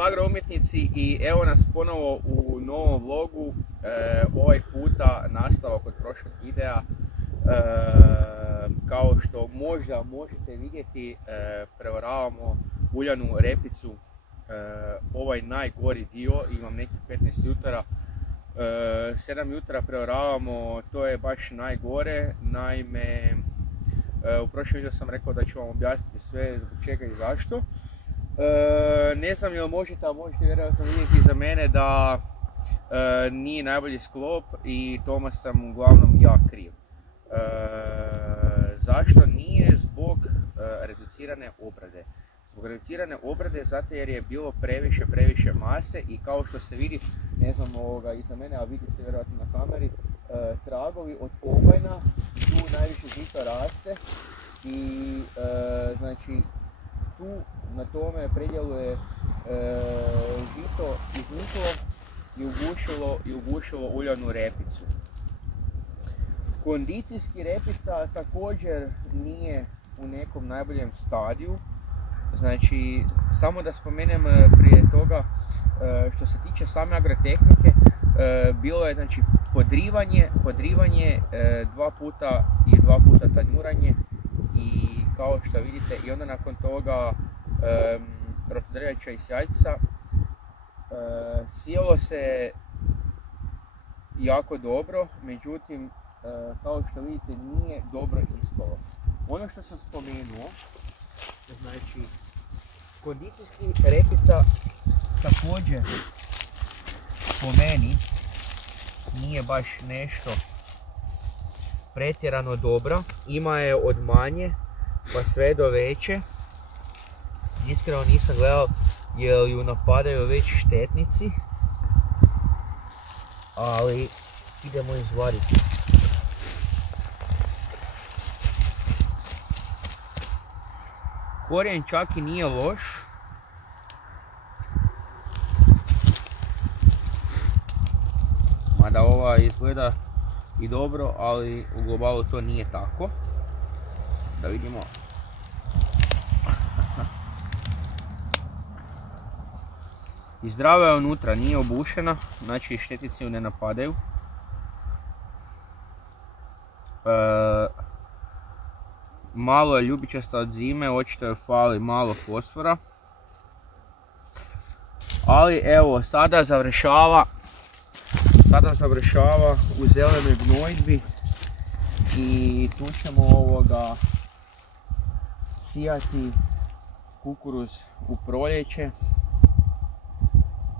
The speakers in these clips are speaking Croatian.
Pozdrav agroumjetnici i evo nas ponovo u novom vlogu, ovaj puta nastavak od prošlog videa. Kao što možda možete vidjeti, preoravamo uljanu repicu, ovaj najgori dio, imam nekih 15 jutara. 7 jutra preoravamo, to je baš najgore. Naime, u prošlom videu sam rekao da ću vam objasniti sve zbog čega i zašto. Ne znam jel možete, ali možete vjerojatno vidjeti iza mene da nije najbolji sklop i tome sam uglavnom ja kriv. Zašto? Nije zbog reducirane obrade. Zbog reducirane obrade zato jer je bilo previše mase i kao što se vidi, ne znam iza mene, a vidi se vjerojatno na kameri, tragovi od kombajna, tu najviše žito raste i znači tu na tome predjelu je žito izniklo i ugušilo uljanu repicu. Kondicijski repica također nije u nekom najboljem stadiju. Znači, samo da spomenem prije toga, što se tiče same agrotehnike, bilo je znači podrivanje, dva puta tanjuranje i kao što vidite i onda nakon toga rotodrljača i sjajca. Sijalo se jako dobro, međutim kao što vidite nije dobro ispalo. Ono što sam spomenuo, znači kondicijski repica također po meni nije baš nešto pretjerano dobra. Ima je od manje pa sve do veće. Iskreno nisam gledao jer ju napadaju već štetnici, ali idemo izvaditi. Korijen čak i nije loš. Mada ova izgleda i dobro, ali u globalu to nije tako. Da vidimo. I zdrava je unutra, nije obušena, znači štetnici ju ne napadaju. Malo je ljubičasta od zime, očito je fali malo fosfora. Ali evo, sada završava u zelenoj gnojidbi i tu ćemo sijati kukuruz u proljeće.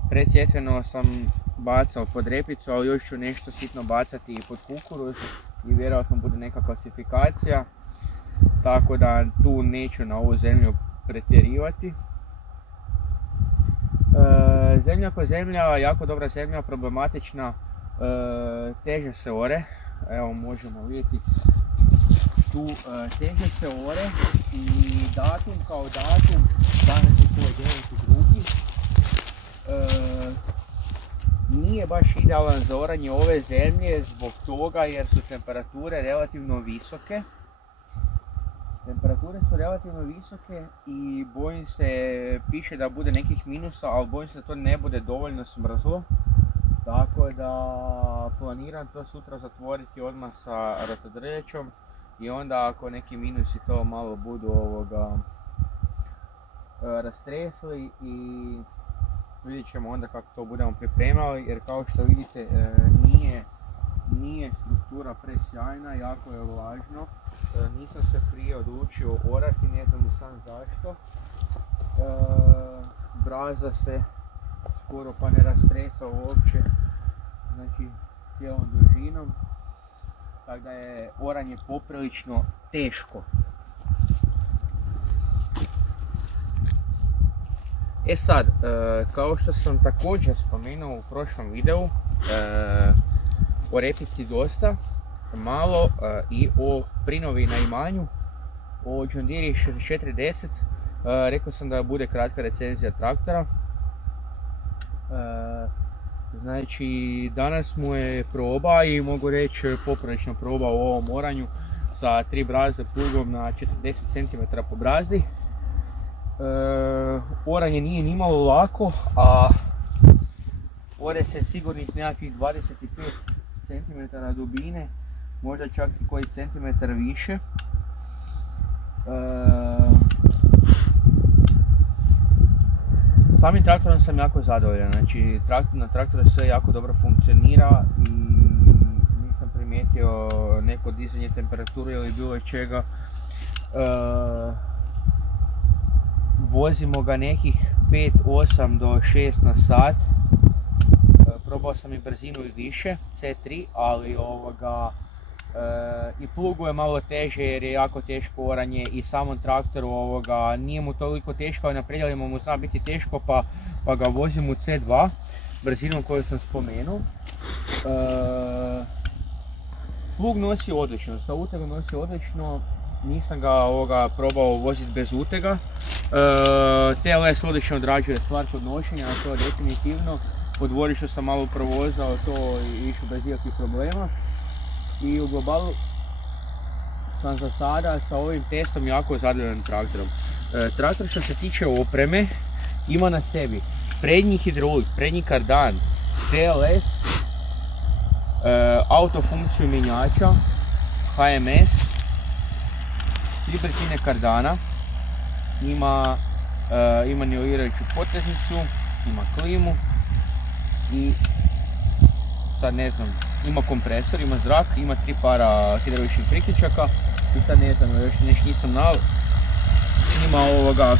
Predsjetveno sam bacao pod repicu, ali još ću nešto sitno bacati i pod kukuruz i vjerojatno bude neka klasifikacija. Tako da tu neću na ovu zemlju pretjerivati. Zemlja ko zemlja, jako dobra zemlja, problematična, teže se ore. Evo možemo vidjeti tu teže se ore i datum kao datum, danas je to 9.2. Nije baš idealan za oranje ove zemlje zbog toga jer su temperature relativno visoke. Temperature su relativno visoke i bojim se, piše da bude nekih minusa, ali bojim se da to ne bude dovoljno smrzlo. Tako da planiram to sutra zatvoriti odmah sa rotodrljačom i onda ako neki minusi to malo budu rastresli i vidjet ćemo onda kako to budemo pripremali, jer kao što vidite nije struktura presjajna, jako je vlažno. Nisam se prije odlučio orati, ne znam ni sam zašto. Braza se skoro pa ne rastresa uopće, znači cijelom dužinom, tako da je oranje poprilično teško. E sad, kao što sam također spomenuo u prošlom videu, o repici dosta, malo i o prinovi na imanju, o John Deere 6410. Rekao sam da bude kratka recenzija traktora. Znači, danas mu je proba i mogu reći poprilična proba u ovom oranju sa 3 brazde plugom na 40 cm po brazdi. Oranje nije nimalo lako, a ore se sigurnih nekakvih 25 cm dubine, možda čak i koji centimetar više. Samim traktorom sam jako zadovoljan, znači na traktoru sve jako dobro funkcionira i nisam primijetio neko dizanje temperature ili bilo čega. Vozimo ga nekih 5, 8 do 6 na sat. Probao sam i brzinu i više, C3, ali i plugu je malo teže jer je jako teško oranje i samom traktoru nije mu toliko teško, ali na predjelima mu zna biti teško pa ga vozim u C2 brzinom koju sam spomenuo. Plug nosi odlično, sa utegom nosi odlično, nisam ga probao voziti bez utega. TLS odlično odrađuje stvar kod nošenja, to je definitivno. Po dvorištu sam malo provozao to i išao bez ikakvih problema. I u globalu sam za sada sa ovim testom jako zadovoljan traktorom. Traktor što se tiče opreme ima na sebi prednji hidrolik, prednji kardan, TLS, autofunkciju mjenjača, HMS, 3 brzine kardana, ima nivellirajuću poteznicu, ima klimu i sad ne znam, ima kompresor, ima zrak, ima 3 para hidrauličnih priključaka i sad ne znam, još nisam nal. Ima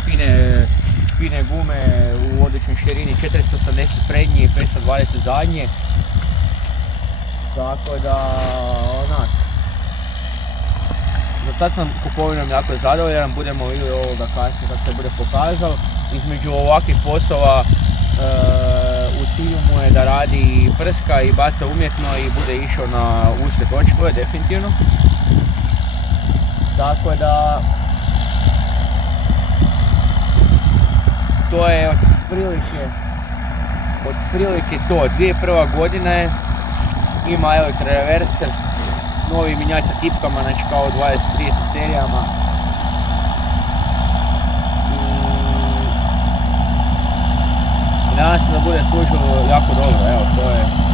fine gume u odličnoj širini, 480 prednje i 520 zadnje. Tako da, onak. Za sad sam kupovinom jako zadovoljan, budemo vidjeli ovoga kasnije kako se bude pokazao. Između ovakvih poslova u cilju mu je da radi prska i baca umjetno i bude išao na uske točkove, definitivno. Tako da, to je otprilike to. 2001. godina je, ima elektroreverser, novi mjenjač sa tipkama, znači kao 20-30 serijama. I nadam se da bude služilo jako dobro, evo to je.